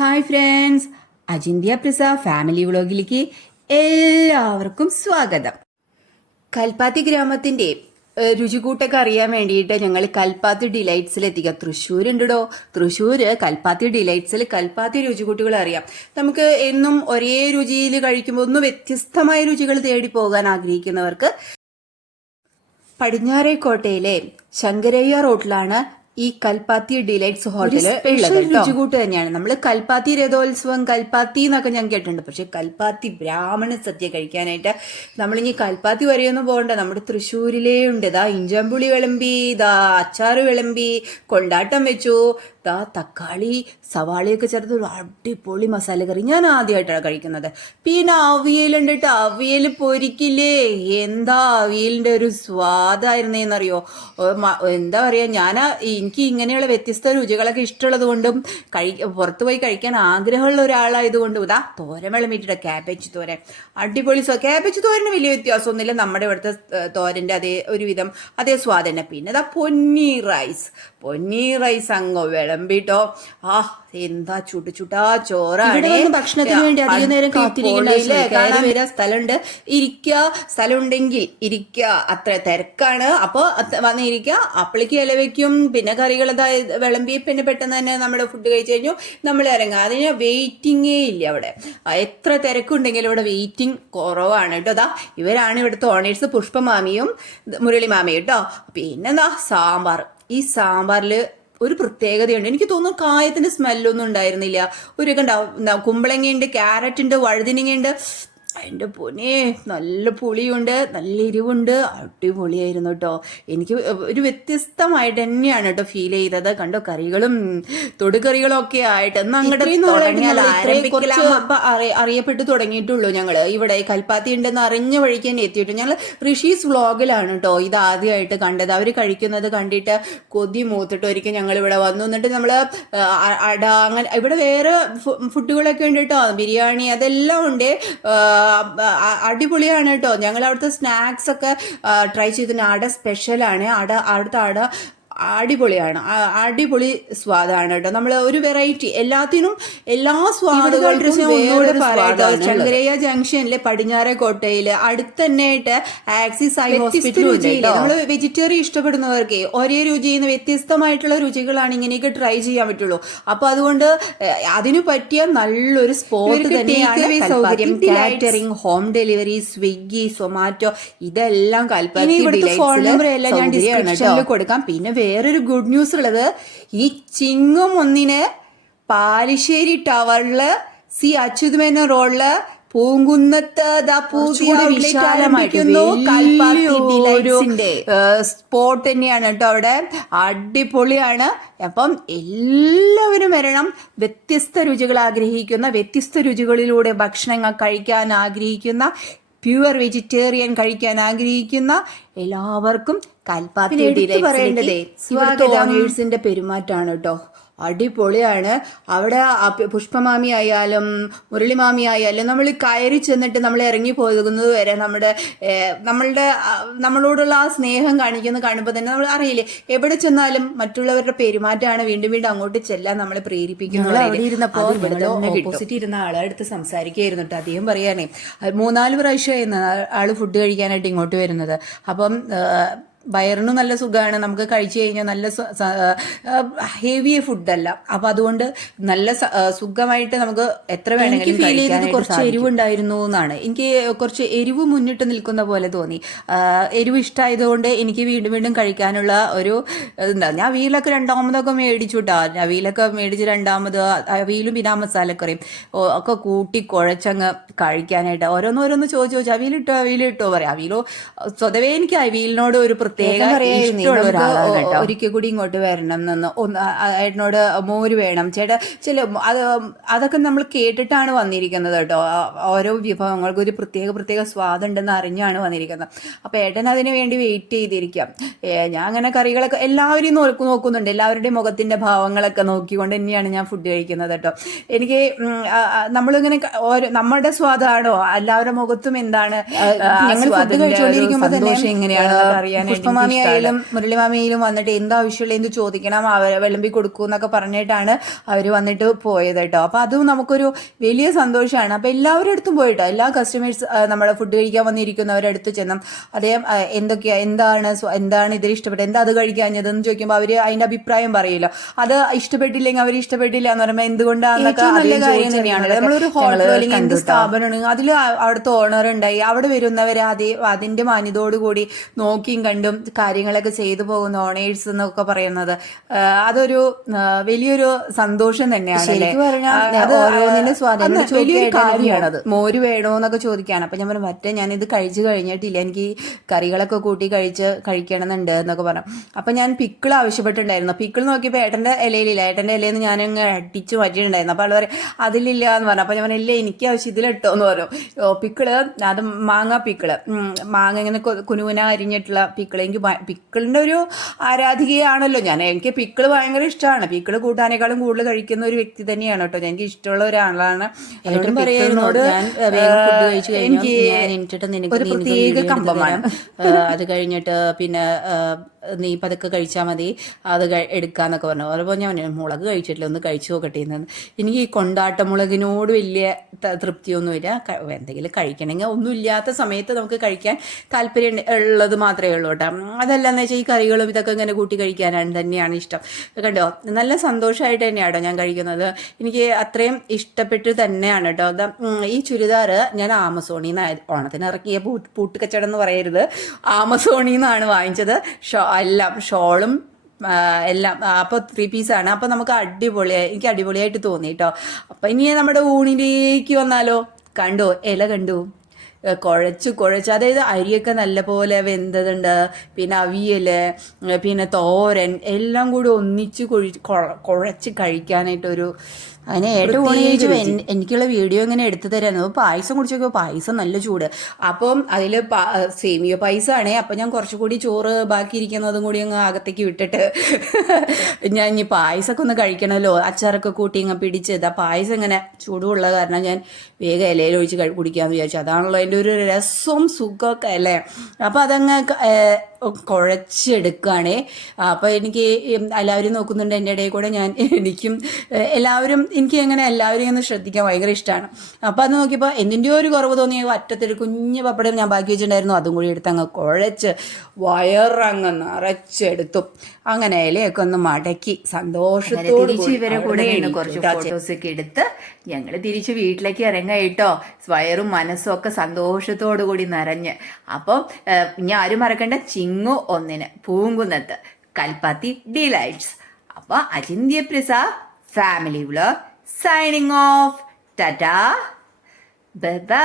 Hi friends, അജിന്ത്യ പ്രിസ family വ്ളോഗിലേക്ക് എല്ലാവർക്കും സ്വാഗതം. കൽപ്പാത്തി ഗ്രാമത്തിന്റെ രുചികൂട്ടൊക്കെ അറിയാൻ വേണ്ടിയിട്ട് ഞങ്ങൾ കൽപ്പാത്തി ഡിലൈറ്റ്സിൽ എത്തിക്കാം. തൃശ്ശൂരുണ്ടോ? തൃശ്ശൂര് കൽപ്പാത്തി ഡിലൈറ്റ്സിൽ കൽപ്പാത്തി രുചികൂട്ടുകൾ അറിയാം. നമുക്ക് എന്നും ഒരേ രുചിയിൽ കഴിക്കുമ്പോൾ ഒന്ന് വ്യത്യസ്തമായ രുചികൾ തേടി പോകാൻ ആഗ്രഹിക്കുന്നവർക്ക് പടിഞ്ഞാറേക്കോട്ടയിലെ ശങ്കരയ്യ റോഡിലാണ് ഈ കൽപ്പാത്തി ഡിലൈറ്റ്സ് ഹോട്ടൽ സ്പെഷ്യൽ രുചികൂട്ട് തന്നെയാണ്. നമ്മൾ കൽപ്പാത്തി രഥോത്സവം കൽപ്പാത്തി എന്നൊക്കെ ഞാൻ കേട്ടിട്ടുണ്ട്. പക്ഷെ കൽപ്പാത്തി ബ്രാഹ്മണ സദ്യ കഴിക്കാനായിട്ട് നമ്മളിനി കൽപ്പാത്തി വരെയൊന്നും പോകണ്ട. നമ്മുടെ തൃശ്ശൂരിലേ ഉണ്ട്. ഇതാ ഇഞ്ചമ്പുളി വിളമ്പി, ഇതാ അച്ചാറ് വിളമ്പി, കൊണ്ടാട്ടം വെച്ചു, ഇതാ തക്കാളി സവാളയൊക്കെ ചേർത്ത് ഒരു അടിപൊളി മസാല കറി ഞാൻ ആദ്യമായിട്ടാണ് കഴിക്കുന്നത്. പിന്നെ അവിയലുണ്ട് കേട്ടോ. അവിയൽ പൊരിക്കില്ലേ, എന്താ അവിയലിൻ്റെ ഒരു സ്വാദായിരുന്നേന്നറിയോ. എന്താ പറയുക, എനിക്ക് ഇങ്ങനെയുള്ള വ്യത്യസ്ത രുചികളൊക്കെ ഇഷ്ടമുള്ളത് കൊണ്ടും പുറത്തു പോയി കഴിക്കാൻ ആഗ്രഹമുള്ള ഒരാളായതുകൊണ്ടും ഇതാ തോരൻ വിളമ്പിട്ടിട്ട് ക്യാബേജ് തോരൻ അടിപൊളി. ക്യാബേജ് തോരന് വലിയ വ്യത്യാസമൊന്നുമില്ല, നമ്മുടെ ഇവിടുത്തെ തോരൻ്റെ അതേ സ്വാദ് തന്നെ. പിന്നെ ഇതാ പൊന്നി റൈസ് അങ്ങ് വിളമ്പിട്ടോ. എന്താ ചുട്ടാ ചോറാണ്. ഭക്ഷണത്തിന് വേണ്ടി അധികം നേരം കാത്തിരിക്കേണ്ട സ്ഥലമുണ്ട്, സ്ഥലമുണ്ടെങ്കിൽ ഇരിക്കുക. അത്ര തിരക്കാണ്. അപ്പോൾ വന്നിരിക്കുക, അപ്പളിക്ക് ഇല വെക്കും, പിന്നെ കറികൾ വിളമ്പി, പിന്നെ പെട്ടെന്ന് തന്നെ നമ്മുടെ ഫുഡ് കഴിച്ചു കഴിഞ്ഞു നമ്മൾ ഇറങ്ങുക. അതിന് വെയിറ്റിങ്ങേ ഇല്ല അവിടെ. എത്ര തിരക്കുണ്ടെങ്കിലും ഇവിടെ വെയിറ്റിംഗ് കുറവാണ് കേട്ടോ. അതാ ഇവരാണ് ഇവിടുത്തെ ഓണേഴ്സ്, പുഷ്പമാമിയും മുരളി മാമിയും കേട്ടോ. പിന്നെന്താ സാമ്പാർ. ഈ സാമ്പാറിൽ ഒരു പ്രത്യേകതയുണ്ട്. എനിക്ക് തോന്നുന്നു കായത്തിന്റെ സ്മെല്ലൊന്നും ഉണ്ടായിരുന്നില്ല. ഒരു കുമ്പളങ്ങയുണ്ട്, ക്യാരറ്റുണ്ട്, വഴുതിനങ്ങയുണ്ട്. അതിൻ്റെ പൊന്നെ നല്ല പുളിയുണ്ട്, നല്ല എരിവുണ്ട്. അടിപൊളിയായിരുന്നു കേട്ടോ. എനിക്ക് ഒരു വ്യത്യസ്തമായിട്ട് തന്നെയാണ് കേട്ടോ ഫീൽ ചെയ്തത്. കണ്ടോ, കറികളും തൊടുകറികളും ഒക്കെ ആയിട്ട് അറിയപ്പെട്ടു തുടങ്ങിയിട്ടുള്ളൂ. ഞങ്ങൾ ഇവിടെ കൽപ്പാത്തി ഉണ്ടെന്ന് അറിഞ്ഞ വഴിക്ക് തന്നെ എത്തിയിട്ടു. ഞങ്ങൾ ഋഷീസ് വ്ളോഗിലാണ് കേട്ടോ ഇത് ആദ്യമായിട്ട് കണ്ടത്. അവർ കഴിക്കുന്നത് കണ്ടിട്ട് കൊതി മൂത്തിട്ട് ഒരിക്കൽ ഞങ്ങൾ ഇവിടെ വന്നു. എന്നിട്ട് നമ്മൾ അട അങ്ങനെ ഇവിടെ വേറെ ഫുഡുകളൊക്കെ ഉണ്ട് കേട്ടോ, ബിരിയാണി അതെല്ലാം ഉണ്ട്. അടിപൊളിയാണ് കേട്ടോ. ഞങ്ങൾ അവിടുത്തെ സ്നാക്സ് ഒക്കെ ട്രൈ ചെയ്തിട്ടുണ്ട്. അട സ്പെഷ്യലാണ്. അവിടുത്തെ അട അടിപൊളിയാണ്, അടിപൊളി സ്വാദാണ് കേട്ടോ. നമ്മൾ ഒരു വെറൈറ്റി എല്ലാ സ്വാദുകൾക്കും ശങ്കരയ്യ ജംഗ്ഷനിലെ പടിഞ്ഞാറേക്കോട്ടയില് അടുത്ത് തന്നെയായിട്ട് ആക്സിസ് ഐ ഹോസ്പിറ്റൽ. നമ്മൾ വെജിറ്റേറിയൻ ഇഷ്ടപ്പെടുന്നവർക്ക് ഒരേ രുചിയിൽ നിന്ന് വ്യത്യസ്തമായിട്ടുള്ള രുചികളാണ് ഇങ്ങനെയൊക്കെ ട്രൈ ചെയ്യാൻ പറ്റുള്ളൂ. അപ്പൊ അതുകൊണ്ട് അതിനു പറ്റിയ നല്ലൊരു സ്പോട്ട് തന്നെയാണ് സൗകര്യം. Catering, home delivery, Swiggy, Zomato ഇതെല്ലാം കൽപ്പാത്തി. ഫോൺ നമ്പർ എല്ലാം ഞാൻ ഡിസ്ക്രിപ്ഷനിൽ കൊടുക്കാം. പിന്നെ വേറൊരു ഗുഡ് ന്യൂസ് ഉള്ളത്, ഈ ചിങ്ങം 1 പാലിശ്ശേരി ടവറില് അച്യുതമേനോൻ റോഡില് പൂങ്കുന്നത്ത് വിശാലമായിട്ടുണ്ട് സ്പോട്ട് തന്നെയാണ് കേട്ടോ. അവിടെ അടിപൊളിയാണ്. അപ്പം എല്ലാവരും വരണം. വ്യത്യസ്ത രുചികൾ ആഗ്രഹിക്കുന്ന, വ്യത്യസ്ത രുചികളിലൂടെ ഭക്ഷണങ്ങൾ കഴിക്കാൻ ആഗ്രഹിക്കുന്ന, പ്യുവർ വെജിറ്റേറിയൻ കഴിക്കാൻ ആഗ്രഹിക്കുന്ന എല്ലാവർക്കും കൽപ്പാത്തി പറയേണ്ടതേ ഓണേഴ്സിന്റെ പെരുമാറ്റമാണ് കേട്ടോ. അടിപൊളിയാണ്. അവിടെ പുഷ്പമാമി ആയാലും മുരളിമാമി ആയാലും നമ്മൾ കയറി ചെന്നിട്ട് നമ്മൾ ഇറങ്ങി പോകുന്നത് വരെ നമ്മളോടുള്ള ആ സ്നേഹം കാണുമ്പോൾ തന്നെ നമ്മൾ അറിയില്ലേ, എവിടെ ചെന്നാലും മറ്റുള്ളവരുടെ പെരുമാറ്റമാണ് വീണ്ടും വീണ്ടും അങ്ങോട്ട് ചെല്ലാൻ നമ്മളെ പ്രേരിപ്പിക്കുന്നത്. അവിടെ ഇരുന്നപ്പോൾ ഓപ്പോസിറ്റ് ഇരുന്ന ആളെ അടുത്ത് സംസാരിക്കുകയായിരുന്നു കേട്ടോ. അദ്ദേഹം പറയാനേ 3-4 പ്രാവശ്യമായിരുന്നു ആള് ഫുഡ് കഴിക്കാനായിട്ട് ഇങ്ങോട്ട് വരുന്നത്. അപ്പം വയറിനും നല്ല സുഖമാണ്, നമുക്ക് കഴിച്ചു കഴിഞ്ഞാൽ നല്ല ഹെവി ഫുഡല്ല. അപ്പം അതുകൊണ്ട് നല്ല സുഖമായിട്ട് നമുക്ക് എത്ര വേണമെങ്കിലും ഫീൽ ചെയ്തത് കുറച്ച് എരിവുണ്ടായിരുന്നു എന്നാണ്. എനിക്ക് കുറച്ച് എരിവ് മുന്നിട്ട് നിൽക്കുന്ന പോലെ തോന്നി. എരിവ് ഇഷ്ടമായതുകൊണ്ട് എനിക്ക് വീണ്ടും വീണ്ടും കഴിക്കാനുള്ള ഒരു ഇതുണ്ടാവും. ഞാൻ അവിയലൊക്കെ രണ്ടാമതൊക്കെ മേടിച്ചു കേട്ടോ. അവിയലൊക്കെ മേടിച്ച് രണ്ടാമത് അവിയലും പിന്നെ മസാലക്കറിയും ഒക്കെ കൂട്ടി കുഴച്ചങ്ങ് കഴിക്കാനായിട്ട് ഓരോന്ന് ചോദിച്ചു അവിയലിട്ടോ പറയാം. അവിയലോ സ്വതവേ എനിക്ക് അവിയലിനോട് ഒരു ഒരിക്കൽ കൂടി ഇങ്ങോട്ട് വരണം എന്ന് ഏട്ടനോട് മോര് വേണം ചേട്ടാ അതൊക്കെ നമ്മൾ കേട്ടിട്ടാണ് വന്നിരിക്കുന്നത് കേട്ടോ. ഓരോ വിഭവങ്ങൾക്ക് ഒരു പ്രത്യേക സ്വാദുണ്ടെന്ന് അറിഞ്ഞാണ് വന്നിരിക്കുന്നത്. അപ്പൊ ഏട്ടൻ അതിന് വേണ്ടി വെയിറ്റ് ചെയ്തിരിക്കാം. ഞാൻ അങ്ങനെ കറികളൊക്കെ എല്ലാവരെയും നോക്കുന്നുണ്ട്. എല്ലാവരുടെയും മുഖത്തിന്റെ ഭാവങ്ങളൊക്കെ നോക്കിക്കൊണ്ട് തന്നെയാണ് ഞാൻ ഫുഡ് കഴിക്കുന്നത് കേട്ടോ. എനിക്ക് നമ്മളിങ്ങനെ നമ്മുടെ സ്വാദാണോ എല്ലാവരുടെ മുഖത്തും എന്താണ് ഫുഡ് കഴിച്ചുകൊണ്ടിരിക്കുമ്പോൾ തന്നെ എങ്ങനെയാണ് അറിയാനായിട്ട് പുഷ്പമാമിയായാലും മുരളിമാമിയായാലും വന്നിട്ട് എന്താവശ്യമുള്ള എന്ത് ചോദിക്കണം അവർ വിളമ്പി കൊടുക്കൂ എന്നൊക്കെ പറഞ്ഞിട്ടാണ് അവർ വന്നിട്ട് പോയത് കേട്ടോ. അപ്പോൾ അതും നമുക്കൊരു വലിയ സന്തോഷമാണ്. അപ്പോൾ എല്ലാവരുടെ അടുത്തും പോയിട്ടോ, എല്ലാ കസ്റ്റമേഴ്സ് നമ്മളെ ഫുഡ് കഴിക്കാൻ വന്നിരിക്കുന്നവരുടെ അടുത്ത് ചെന്നും അദ്ദേഹം എന്താണ് ഇതിൽ ഇഷ്ടപ്പെട്ടത്, എന്താ അത് കഴിക്കാഞ്ഞതെന്ന് ചോദിക്കുമ്പോൾ അവർ അതിന്റെ അഭിപ്രായം പറയില്ല. അത് ഇഷ്ടപ്പെട്ടില്ലെങ്കിൽ അവർ ഇഷ്ടപ്പെട്ടില്ല എന്ന് പറയുമ്പോൾ എന്തുകൊണ്ടാണെന്നൊക്കെ നല്ല കാര്യം തന്നെയാണ്. നമ്മളൊരു ഹോട്ടൽ അല്ലെങ്കിൽ എന്ത് സ്ഥാപനമാണ് അതിൽ അവിടുത്തെ ഓണർ ഉണ്ടായി, അവിടെ വരുന്നവരെ അതിന്റെ മാന്യതയോടുകൂടി നോക്കിയും കണ്ടും കാര്യങ്ങളൊക്കെ ചെയ്തു പോകുന്ന ഓണേഴ്സ് എന്നൊക്കെ പറയുന്നത് അതൊരു വലിയൊരു സന്തോഷം തന്നെയാണ്. ശരിക്കും പറഞ്ഞാൽ ഓരോന്നിന്റെ സ്വാധീനം വലിയൊരു കാര്യമാണത്. മോര് വേണോ എന്നൊക്കെ ചോദിക്കാണ്. അപ്പൊ ഞാൻ പറഞ്ഞു മറ്റേ ഞാനിത് കഴിച്ചു കഴിഞ്ഞിട്ടില്ല, എനിക്ക് കറികളൊക്കെ കൂട്ടി കഴിക്കണമെന്നുണ്ട് എന്നൊക്കെ പറഞ്ഞു. അപ്പൊ ഞാൻ പിക്കിൾ ആവശ്യപ്പെട്ടിട്ടുണ്ടായിരുന്നു. പിക്കിൾ നോക്കിയപ്പോൾ ഏട്ടന്റെ ഇലയിലില്ല, ഏട്ടന്റെ ഇലയിൽ ഞാനങ്ങ് അടിച്ചു മാറ്റിയിട്ടുണ്ടായിരുന്നു. അപ്പൊ ആൾ പറയും അതിലില്ല എന്ന് പറഞ്ഞു. അപ്പൊ ഞാൻ പറഞ്ഞു ഇല്ല എനിക്ക് ആവശ്യം ഇതിലിട്ടോ എന്ന് പറഞ്ഞു. പിക്കിള് അത് മാങ്ങ പിക്കിള്, മാങ്ങ ഇങ്ങനെ കുനുകുന അരിഞ്ഞിട്ടുള്ള പിക്കിള്. എനിക്ക് പിക്കിളിന്റെ ഒരു ആരാധികയാണല്ലോ ഞാൻ. എനിക്ക് പിക്കിള് ഭയങ്കര ഇഷ്ടമാണ്. പിക്കിള് കൂട്ടാനേക്കാളും കൂടുതൽ കഴിക്കുന്ന ഒരു വ്യക്തി തന്നെയാണ് കേട്ടോ. എനിക്ക് ഇഷ്ടമുള്ള ഒരാളാണ്. എനിക്ക് ഒരു പ്രത്യേക കമ്പമാണ്. അത് കഴിഞ്ഞിട്ട് പിന്നെ നീ പതൊക്കെ കഴിച്ചാൽ മതി, അത് എടുക്കാന്നൊക്കെ പറഞ്ഞു. അതുപോലെ ഞാൻ മുളക് കഴിച്ചിട്ടില്ല, ഒന്ന് കഴിച്ചു നോക്കട്ടെ എന്ന്. എനിക്ക് ഈ കൊണ്ടാട്ട മുളകിനോട് വലിയ തൃപ്തിയൊന്നുമില്ല. എന്തെങ്കിലും കഴിക്കണമെങ്കിൽ ഒന്നും ഇല്ലാത്ത സമയത്ത് നമുക്ക് കഴിക്കാൻ താല്പര്യം ഉള്ളത് മാത്രമേ ഉള്ളൂ കേട്ടോ. അതല്ലാന്ന് വെച്ചാൽ ഈ കറികളും ഇതൊക്കെ ഇങ്ങനെ കൂട്ടി കഴിക്കാനാണ് തന്നെയാണ് ഇഷ്ടം. കണ്ടോ, നല്ല സന്തോഷമായിട്ട് തന്നെയാണ് കേട്ടോ ഞാൻ കഴിക്കുന്നത്. എനിക്ക് അത്രയും ഇഷ്ടപ്പെട്ട് തന്നെയാണ് കേട്ടോ. ഈ ചുരിദാർ ഞാൻ ആമസോണിൽ നിന്ന് ഓണത്തിന് ഇറക്കിയ പൂട്ടുകച്ചവടം എന്ന് പറയരുത്, ആമസോണിൽ നിന്നാണ് വാങ്ങിച്ചത്. എല്ലാം ഷോളും എല്ലാം. അപ്പോൾ 3 പീസാണ്. അപ്പോൾ നമുക്ക് എനിക്ക് അടിപൊളിയായിട്ട് തോന്നി കേട്ടോ. അപ്പം ഇനി നമ്മുടെ ഊണിലേക്ക് വന്നാലോ. കണ്ടോ ഇല കണ്ടു, കുഴച്ച് അതായത് അരിയൊക്കെ നല്ലപോലെ വെന്തതുണ്ട്, പിന്നെ അവിയല്, പിന്നെ തോരൻ എല്ലാം കൂടി ഒന്നിച്ച് കുഴച്ച് കഴിക്കാനായിട്ടൊരു അതിന് ഏറ്റവും കൂടുതൽ എനിക്കുള്ള വീഡിയോ ഇങ്ങനെ എടുത്തു തരായിരുന്നു. പായസം കുടിച്ച് നോക്കിയപ്പോൾ പായസം നല്ല ചൂട്. അപ്പം അതിൽ സേമിയ പായസമാണേ. അപ്പം ഞാൻ കുറച്ചുകൂടി ചോറ് ബാക്കി ഇരിക്കുന്നതും കൂടി അങ്ങ് അകത്തേക്ക് വിട്ടിട്ട് ഞാൻ ഇനി പായസമൊക്കെ ഒന്ന് കഴിക്കണമല്ലോ, അച്ചാറൊക്കെ കൂട്ടി ഇങ്ങനെ പിടിച്ചത്. ആ പായസം ഇങ്ങനെ ചൂടുള്ള കാരണം ഞാൻ വേഗം ഇലയിൽ ഒഴിച്ച് കുടിക്കാമെന്ന് വിചാരിച്ചു. അതാണല്ലോ അതിൻ്റെ ഒരു രസവും സുഖമൊക്കെ അല്ലേ. അപ്പം അതങ്ങ് കുഴച്ചെടുക്കുകയാണേ. അപ്പോൾ എനിക്ക് എല്ലാവരും നോക്കുന്നുണ്ട് എൻ്റെ ഇടയിൽ കൂടെ എനിക്കും എനിക്ക് എങ്ങനെ എല്ലാവരെയും ഒന്ന് ശ്രദ്ധിക്കാൻ ഭയങ്കര ഇഷ്ടമാണ്. അപ്പോൾ അത് നോക്കിയപ്പോൾ എന്തിൻ്റെയോ ഒരു കുറവ് തോന്നിയ അറ്റത്തൊരു കുഞ്ഞ് പപ്പടം ഞാൻ ബാക്കി വെച്ചിട്ടുണ്ടായിരുന്നു, അതും കൂടി എടുത്ത് അങ്ങ് കുഴച്ച് വയറങ്ങ് നിറച്ചെടുത്തു. അങ്ങനെ ഇലയൊക്കെ ഒന്ന് മടക്കി സന്തോഷത്തോടെ ഇവരെ കൂടെ കുറച്ച് ഫോട്ടോസൊക്കെ എടുത്ത് ഞങ്ങൾ തിരിച്ച് വീട്ടിലേക്ക് ഇറങ്ങായിട്ടോ. വയറും മനസ്സും ഒക്കെ സന്തോഷത്തോടു കൂടി നിറഞ്ഞ്. അപ്പം ഇനി ആരും മറക്കണ്ട, ചിങ്ങു 1 പൂങ്കുന്നത്ത് കൽപ്പാത്തി ഡിലൈറ്റ്സ്. അപ്പോൾ അചിന്ത്യ പ്രസ family vlog signing off. Tata, bye by.